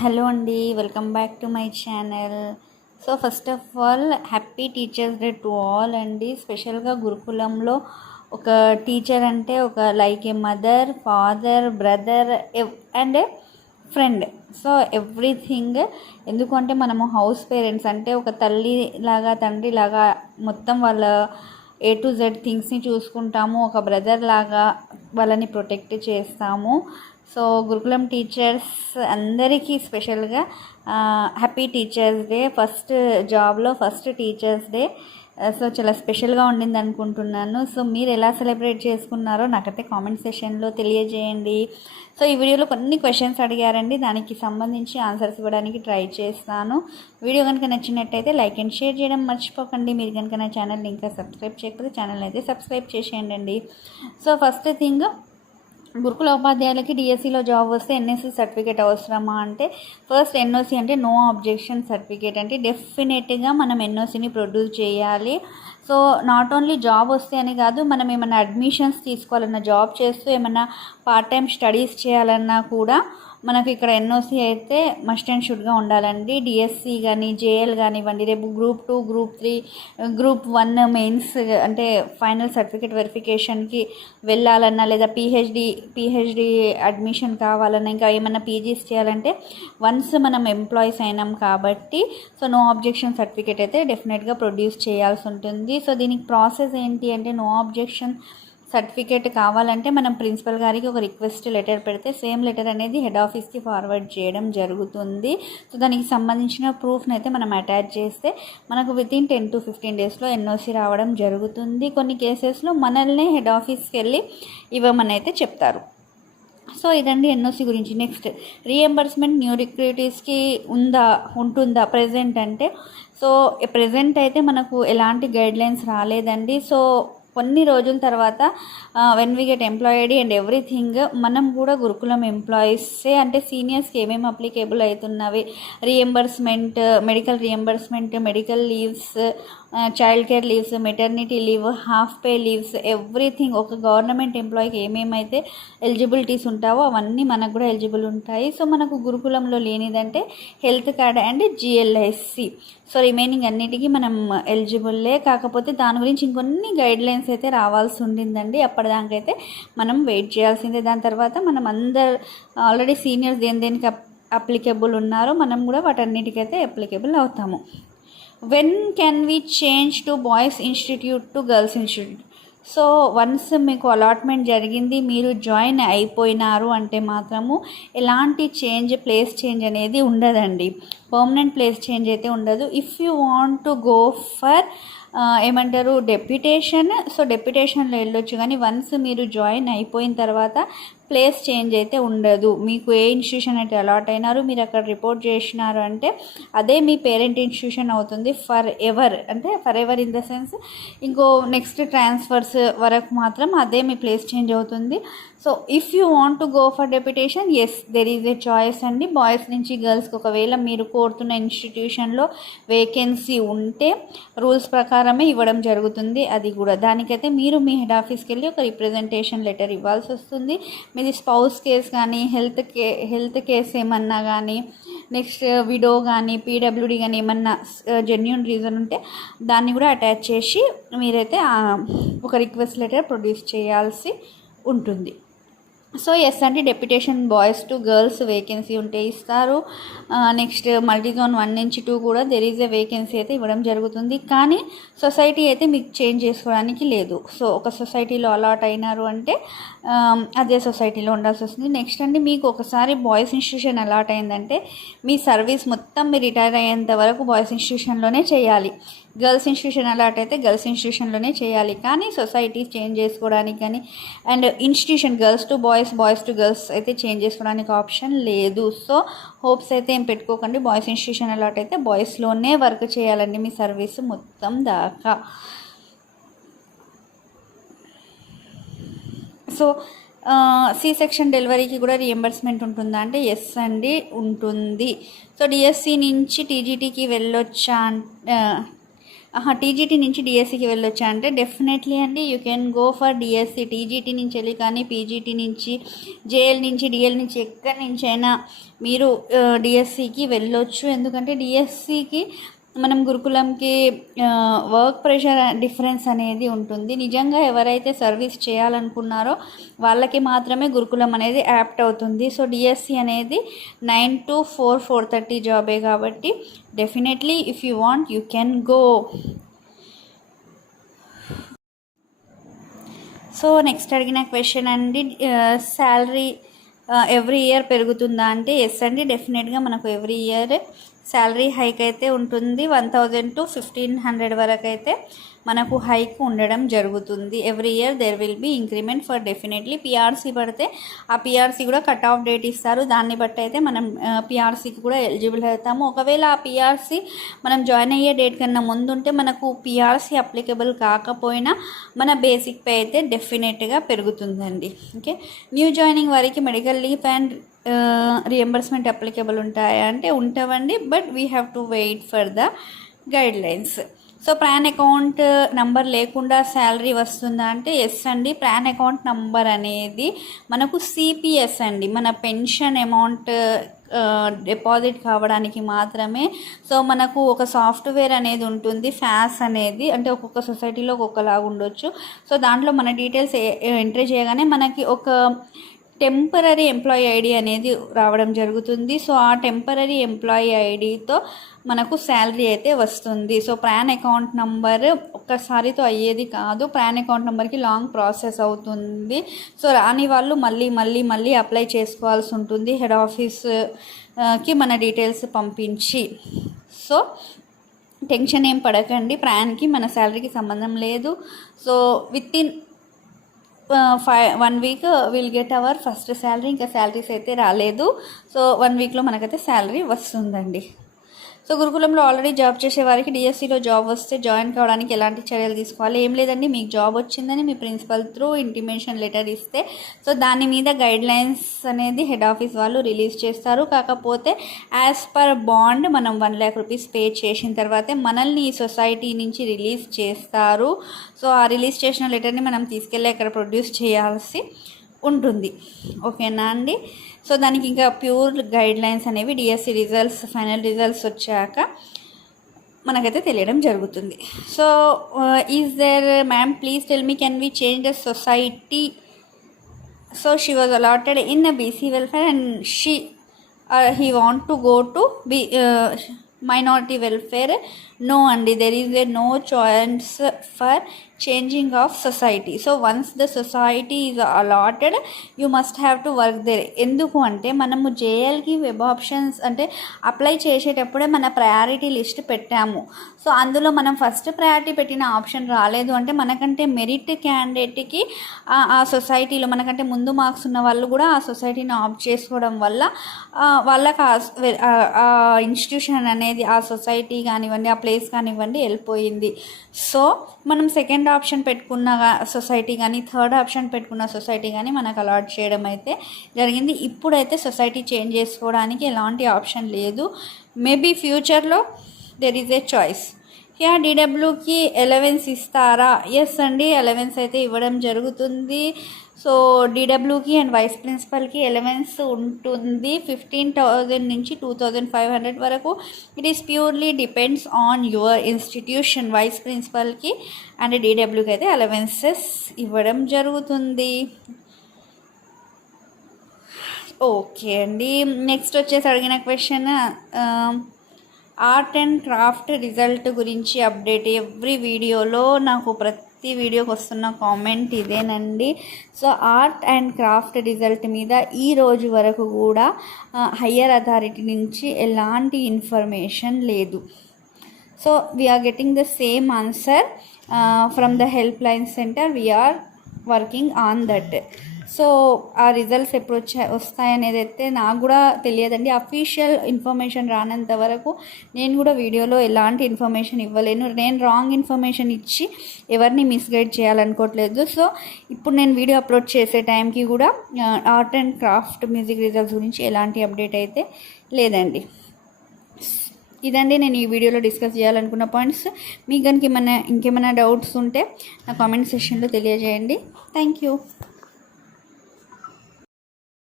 Hello అండి welcome back to my channel. So first of all happy teachers day to all అండి. స్పెషల్గా గురుకులంలో ఒక టీచర్ అంటే ఒక like a mother father brother and friend. So everything ఎందుకంటే మనము హౌస్ పేరెంట్స్ అంటే ఒక తల్లి లాగా తండ్రి లాగా మొత్తం వాళ్ళ ఏ టు జెడ్ థింగ్స్ని చూసుకుంటాము. ఒక బ్రదర్ లాగా వాళ్ళని ప్రొటెక్ట్ చేస్తాము. సో గురుకులం టీచర్స్ అందరికీ స్పెషల్గా హ్యాపీ టీచర్స్ డే ఫస్ట్ జాబ్లో ఫస్ట్ టీచర్స్ డే సో చాలా స్పెషల్గా ఉండింది అనుకుంటున్నాను. సో మీరు ఎలా సెలబ్రేట్ చేసుకున్నారో నాకైతే కామెంట్ సెషన్లో తెలియజేయండి. సో ఈ వీడియోలో కొన్ని క్వశ్చన్స్ అడిగారండి. దానికి సంబంధించి ఆన్సర్స్ ఇవ్వడానికి ట్రై చేస్తాను. వీడియో కనుక నచ్చినట్టయితే లైక్ అండ్ షేర్ చేయడం మర్చిపోకండి. మీరు కనుక నా ఛానల్ ఇంకా సబ్స్క్రైబ్ చేయకపోతే ఛానల్ అయితే సబ్స్క్రైబ్ చేసేయండి. సో ఫస్ట్ థింగ్ గురుకుల ఉపాధ్యాయులకి డిఎస్సిలో జాబ్ వస్తే ఎన్ఎస్సి సర్టిఫికేట్ అవసరమా అంటే ఫస్ట్ ఎన్ఓసి అంటే నో అబ్జెక్షన్ సర్టిఫికేట్ అంటే డెఫినెట్గా మనం ఎన్ఓసిని ప్రొడ్యూస్ చేయాలి. సో నాట్ ఓన్లీ జాబ్ వస్తే అని కాదు మనం ఏమైనా అడ్మిషన్స్ తీసుకోవాలన్నా జాబ్ చేస్తూ ఏమైనా పార్ట్ టైం స్టడీస్ చేయాలన్నా కూడా మనకు ఇక్కడ ఎన్ఓసి అయితే మస్ట్ అండ్ షుడ్గా ఉండాలండి. డిఎస్సి కానీ జేఎల్ కానివ్వండి రేపు group two group three group one mains అంటే ఫైనల్ సర్టిఫికేట్ వెరిఫికేషన్కి వెళ్ళాలన్నా లేదా పిహెచ్డి పిహెచ్డి అడ్మిషన్ కావాలన్నా ఇంకా ఏమైనా పీజీస్ చేయాలంటే వన్స్ మనం ఎంప్లాయీస్ అయినాం కాబట్టి సో నో ఆబ్జెక్షన్ సర్టిఫికేట్ అయితే డెఫినెట్గా ప్రొడ్యూస్ చేయాల్సి ఉంటుంది. సో దీనికి ప్రాసెస్ ఏంటి అంటే నో ఆబ్జెక్షన్ సర్టిఫికేట్ కావాలంటే మనం ప్రిన్సిపల్ గారికి ఒక రిక్వెస్ట్ లెటర్ పెడితే సేమ్ లెటర్ అనేది హెడ్ ఆఫీస్కి ఫార్వర్డ్ చేయడం జరుగుతుంది. సో దానికి సంబంధించిన ప్రూఫ్ని అయితే మనం అటాచ్ చేస్తే మనకు within ten to fifteen డేస్లో ఎన్ఓసి రావడం జరుగుతుంది. కొన్ని కేసెస్లో మనల్ని హెడ్ ఆఫీస్కి వెళ్ళి ఇవ్వమని అయితే చెప్తారు. సో ఇదండి ఎన్ఓసి గురించి. నెక్స్ట్ రీఎంబర్స్మెంట్ న్యూ రిక్రూటీస్కి ఉందా ఉంటుందా ప్రజెంట్ అంటే సో ప్రజెంట్ అయితే మనకు ఎలాంటి గైడ్లైన్స్ రాలేదండి. సో కొన్ని రోజుల తర్వాత when we get employed and everything మనం కూడా గురుకులం ఎంప్లాయీసే అంటే సీనియర్స్కి ఏమేమి applicable అవుతున్నవి reimbursement medical reimbursement medical leaves child care leaves maternity leave half pay leaves everything ఒక గవర్నమెంట్ ఎంప్లాయీకి ఏమేమైతే ఎలిజిబిలిటీస్ ఉంటావో అవన్నీ మనకు కూడా ఎలిజిబుల్ ఉంటాయి. సో మనకు గురుకులంలో లేనిదంటే health card and GLSC so remaining అన్నిటికీ మనం ఎలిజిబుల్లే కాకపోతే దాని గురించి ఇంకొన్ని గైడ్లైన్స్ అయితే రావాల్సి ఉండిందండి. అప్పటిదాకైతే మనం వెయిట్ చేయాల్సిందే. దాని తర్వాత మనం అందరు ఆల్రెడీ సీనియర్స్ దేని దేనికి అప్లికేబుల్ ఉన్నారో మనం కూడా వాటన్నిటికైతే అప్లికేబుల్ అవుతాము. When can we change to boys institute to girls institute so once మీకు అలాట్మెంట్ జరిగింది మీరు జాయిన్ అయిపోయినారు అంటే మాత్రము ఎలాంటి చేంజ్ ప్లేస్ చేంజ్ అనేది ఉండదండి. పర్మనెంట్ ప్లేస్ చేంజ్ అయితే ఉండదు. If you want to go for ఏమంటారు డెప్యుటేషన్ సో డెప్యుటేషన్లో వెళ్ళొచ్చు. కానీ వన్స్ మీరు జాయిన్ అయిపోయిన తర్వాత ప్లేస్ చేంజ్ అయితే ఉండదు. మీకు ఏ ఇన్స్టిట్యూషన్ అయితే అలాట్ అయినారు మీరు అక్కడ రిపోర్ట్ చేసినారు అంటే అదే మీ పేరెంట్ ఇన్స్టిట్యూషన్ అవుతుంది. ఫర్ ఎవర్ అంటే for ever in the sense ఇంకో నెక్స్ట్ ట్రాన్స్ఫర్స్ వరకు మాత్రం అదే మీ ప్లేస్ చేంజ్ అవుతుంది. So if you want to go for deputation yes there is a choice అండి. బాయ్స్ నుంచి గర్ల్స్కి ఒకవేళ మీరు కోరుతున్న ఇన్స్టిట్యూషన్లో వేకెన్సీ ఉంటే రూల్స్ ప్రకారమే ఇవ్వడం జరుగుతుంది. అది కూడా దానికైతే మీరు మీ హెడ్ ఆఫీస్కి వెళ్ళి ఒక రిప్రజెంటేషన్ లెటర్ ఇవ్వాల్సి వస్తుంది. మీది స్పౌస్ కేస్ కానీ హెల్త్ కే హెల్త్ కేస్ ఏమన్నా కానీ నెక్స్ట్ విడో కానీ పీడబ్ల్యూడీ కానీ ఏమన్నా జెన్యున్ రీజన్ ఉంటే దాన్ని కూడా అటాచ్ చేసి మీరైతే ఒక రిక్వెస్ట్ లెటర్ ప్రొడ్యూస్ చేయాల్సి ఉంటుంది. సో ఎస్ అంటే deputation boys to girls vacancy ఉంటే ఇస్తారు. నెక్స్ట్ మల్టీజోన్ వన్ నుంచి టూ కూడా దెర్ ఈజ్ ఎ వేకెన్సీ అయితే ఇవ్వడం జరుగుతుంది. కానీ సొసైటీ అయితే మీకు చేంజ్ చేసుకోవడానికి లేదు. సో ఒక సొసైటీలో అలాట్ అయినారు అంటే అదే సొసైటీలో ఉండాల్సి వస్తుంది. నెక్స్ట్ అండి మీకు ఒకసారి బాయ్స్ ఇన్స్టిట్యూషన్ అలాట్ అయిందంటే మీ సర్వీస్ మొత్తం మీరు రిటైర్ అయ్యేంత వరకు బాయ్స్ ఇన్స్టిట్యూషన్లోనే చేయాలి. గర్ల్స్ ఇన్స్టిట్యూషన్ అలాట్ అయితే గర్ల్స్ ఇన్స్టిట్యూషన్లోనే చేయాలి. కానీ సొసైటీ చేంజ్ చేసుకోవడానికి కానీ and institution girls to boys boys to girls అయితే చేంజ్ చేసుకోవడానికి ఆప్షన్ లేదు. సో హోప్స్ అయితే ఏం పెట్టుకోకండి. బాయ్స్ ఇన్స్టిట్యూషన్ అలాట్ అయితే బాయ్స్లోనే వర్క్ చేయాలండి మీ సర్వీస్ మొత్తం దాకా. సో సి సెక్షన్ డెలివరీకి కూడా రియంబర్స్మెంట్ ఉంటుందా అంటే ఎస్ అండి ఉంటుంది. సో డిఎస్సి నుంచి టీజీటీకి వెళ్ళొచ్చా టీజీటీ నుంచి డిఎస్సికి వెళ్ళొచ్చా అంటే డెఫినెట్లీ అండి. You can go for DSC TGT నుంచి వెళ్ళి కానీ పీజీటీ నుంచి జేఎల్ నుంచి డిఎల్ నుంచి ఎక్కడి నుంచైనా మీరు డిఎస్సికి వెళ్ళొచ్చు. ఎందుకంటే డిఎస్సికి మనం గురుకులంకి వర్క్ ప్రెషర్ డిఫరెన్స్ అనేది ఉంటుంది. నిజంగా ఎవరైతే సర్వీస్ చేయాలనుకున్నారో వాళ్ళకి మాత్రమే గురుకులం అనేది యాప్ట్ అవుతుంది. సో డిఎస్సి అనేది nine to four four thirty జాబే కాబట్టి definitely if you want you can go so next అడిగిన క్వశ్చన్ అండి శాలరీ ఎవ్రీ ఇయర్ పెరుగుతుందా అంటే ఎస్ అండి డెఫినెట్గా మనకు ఎవ్రీ ఇయర్ శాలరీ హైక్ అయితే ఉంటుంది. One thousand to fifteen hundred వరకు అయితే మనకు హైక్ ఉండడం జరుగుతుంది. Every year there will be increment for definitely PRC పడితే ఆ పిఆర్సీ కూడా కట్ ఆఫ్ డేట్ ఇస్తారు. దాన్ని బట్టి అయితే మనం పిఆర్సీకి కూడా ఎలిజిబుల్ అవుతాము. ఒకవేళ ఆ పిఆర్సీ మనం జాయిన్ అయ్యే డేట్ కన్నా ముందు ఉంటే మనకు పిఆర్సీ అప్లికబుల్ కాకపోయినా మన బేసిక్ పే అయితే డెఫినెట్గా పెరుగుతుందండి. ఓకే న్యూ జాయినింగ్ వారికి medical leave and reimbursement applicable ఉంటాయా అంటే ఉంటావండి but we have to wait for the guidelines so PRAN account number లేకుండా శాలరీ వస్తుందా అంటే ఎస్ అండి ప్రాన్ అకౌంట్ నంబర్ అనేది మనకు సిపిఎస్ అండి. మన పెన్షన్ అమౌంట్ డిపాజిట్ కావడానికి మాత్రమే. సో మనకు ఒక సాఫ్ట్వేర్ అనేది ఉంటుంది ఫ్యాస్ అనేది అంటే ఒక్కొక్క సొసైటీలో ఒక్కొక్కలాగా ఉండొచ్చు. సో దాంట్లో మన డీటెయిల్స్ ఎంట్రీ చేయగానే మనకి ఒక టెంపరీ ఎంప్లాయీ ఐడి అనేది రావడం జరుగుతుంది. సో ఆ టెంపరీ ఎంప్లాయీ ఐడితో మనకు శాలరీ అయితే వస్తుంది. సో ప్రాన్ అకౌంట్ నంబర్ ఒక్కసారితో అయ్యేది కాదు. ప్రాన్ అకౌంట్ నెంబర్కి లాంగ్ ప్రాసెస్ అవుతుంది. సో రాని వాళ్ళు మళ్ళీ మళ్ళీ మళ్ళీ అప్లై చేసుకోవాల్సి ఉంటుంది. హెడ్ ఆఫీస్కి మన డీటెయిల్స్ పంపించి. సో టెన్షన్ ఏం పడకండి. ప్రాన్కి మన శాలరీకి సంబంధం లేదు. So within five one week will get our first salary ఇంకా శాలరీస్ అయితే రాలేదు. సో వన్ వీక్లో మనకైతే శాలరీ వస్తుందండి. సో గురుకులంలో ఆల్రెడీ జాబ్ చేసే వారికి డిఎస్సిలో జాబ్ వస్తే జాయిన్ కావడానికి ఎలాంటి చర్యలు తీసుకోవాలి? ఏం లేదండి మీకు జాబ్ వచ్చిందని మీ ప్రిన్సిపల్ త్రూ ఇంటిమేషన్ లెటర్ ఇస్తే సో దాని మీద గైడ్ లైన్స్ అనేది హెడ్ ఆఫీస్ వాళ్ళు రిలీజ్ చేస్తారు. కాకపోతే యాజ్ పర్ బాండ్ మనం వన్ ల్యాక్ రూపీస్ పే చేసిన తర్వాతే మనల్ని ఈ సొసైటీ నుంచి రిలీజ్ చేస్తారు. సో ఆ రిలీజ్ చేసిన లెటర్ని మనం తీసుకెళ్ళి అక్కడ ప్రొడ్యూస్ చేయాల్సి ఉంటుంది. ఓకేనా అండి? సో దానికి ఇంకా ప్యూర్ గైడ్ లైన్స్ అనేవి డిఎస్సి రిజల్ట్స్ ఫైనల్ రిజల్ట్స్ వచ్చాక మనకైతే తెలియడం జరుగుతుంది. So is there ma'am please tell me can we change the society so she was allotted in the BC welfare and she he want to go to be minority welfare no అండి there is a no choice for changing of society so once the society is allotted you must have to work there ఎందుకు అంటే మనము జేఎల్కి web options అంటే apply చేసేటప్పుడే మన priority list పెట్టాము. So అందులో మనం ఫస్ట్ ప్రయారిటీ పెట్టిన ఆప్షన్ రాలేదు అంటే మనకంటే మెరిట్ క్యాండిడేట్కి ఆ సొసైటీలో మనకంటే ముందు మార్క్స్ ఉన్న వాళ్ళు కూడా ఆ సొసైటీని ఆప్ చేసుకోవడం వల్ల వాళ్ళకి ఆ ఇన్స్టిట్యూషన్ అనేది ఆ సొసైటీ కానివ్వండి ఆ ప్లేస్ కానివ్వండి వెళ్ళిపోయింది. సో మనం సెకండ్ ఆప్షన్ పెట్టుకున్న సొసైటీ కానీ థర్డ్ ఆప్షన్ పెట్టుకున్న సొసైటీ కానీ మనకు అలాట్ చేయడం అయితే జరిగింది. ఇప్పుడైతే సొసైటీ చేంజ్ చేసుకోవడానికి ఎలాంటి ఆప్షన్ లేదు. మేబీ ఫ్యూచర్లో there is a choice yeah డీడబ్ల్యూకి allowance ఇస్తారా? ఎస్ అండి ఎలవెన్స్ అయితే ఇవ్వడం జరుగుతుంది. సో డీడబ్ల్యూకి అండ్ వైస్ ప్రిన్సిపల్కి ఎలవెన్స్ ఉంటుంది ఫిఫ్టీన్ థౌజండ్ నుంచి టూ థౌజండ్ ఫైవ్ హండ్రెడ్ వరకు. It is purely depends on your institution vice ప్రిన్సిపల్కి and డీడబ్ల్యూకి అయితే అలవెన్సెస్ ఇవ్వడం జరుగుతుంది. ఓకే అండి. నెక్స్ట్ వచ్చేసి అడిగిన question art and craft result గురించి అప్డేట్ ఎవ్రీ వీడియోలో నాకు ప్రతి ప్రతి వీడియోకి వస్తున్న కామెంట్ ఇదేనండి. So art and craft result మీద ఈ రోజు వరకు కూడా హయ్యర్ అథారిటీ నుంచి ఎలాంటి ఇన్ఫర్మేషన్ లేదు. So we are getting the same answer from the helpline centre we are working on that so ఆ రిజల్ట్స్ ఎప్పుడు వచ్చా వస్తాయనేది అయితే నాకు కూడా తెలియదండి. అఫీషియల్ ఇన్ఫర్మేషన్ రానంత వరకు నేను కూడా వీడియోలో ఎలాంటి ఇన్ఫర్మేషన్ ఇవ్వలేను. నేను రాంగ్ ఇన్ఫర్మేషన్ ఇచ్చి ఎవరిని మిస్గైడ్ చేయాలనుకోవట్లేదు. సో ఇప్పుడు నేను వీడియో అప్లోడ్ చేసే టైంకి కూడా art and craft music results గురించి ఎలాంటి అప్డేట్ అయితే లేదండి. ఇదండి నేను ఈ వీడియోలో డిస్కస్ చేయాలనుకున్న పాయింట్స్ మీకు కనుక ఏమైనా ఇంకేమైనా డౌట్స్ ఉంటే నా కామెంట్ సెషన్లో తెలియజేయండి. Thank you